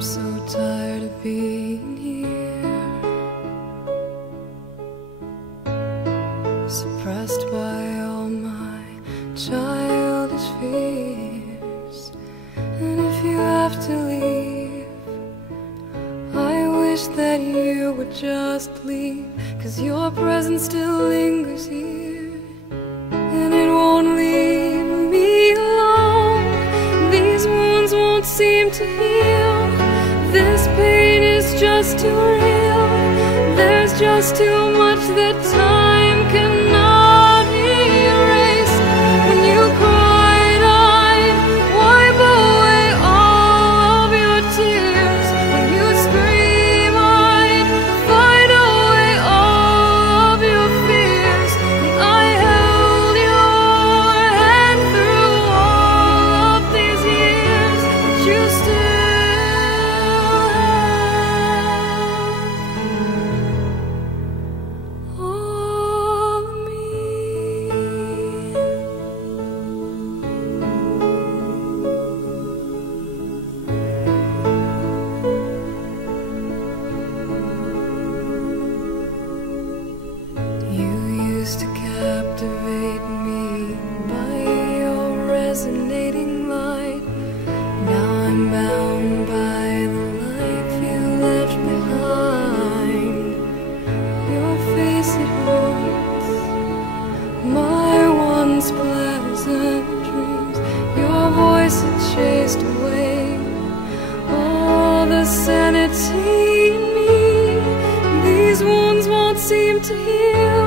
I'm so tired of being here, suppressed by all my childish fears. And if you have to leave, I wish that you would just leave, 'cause your presence still lingers here, and it won't leave me alone. These wounds won't seem to heal. This pain is just too real. There's just too much that time cannot erase. When you cried, I'd wipe away all of your tears. When you scream, I'd fight away all of your fears. And I held your hand through all of these years, but you still to captivate me by your resonating light. Now I'm bound by the life you left behind. Your face, it haunts my once pleasant dreams. Your voice, it chased away all the sanity in me. These wounds won't seem to heal.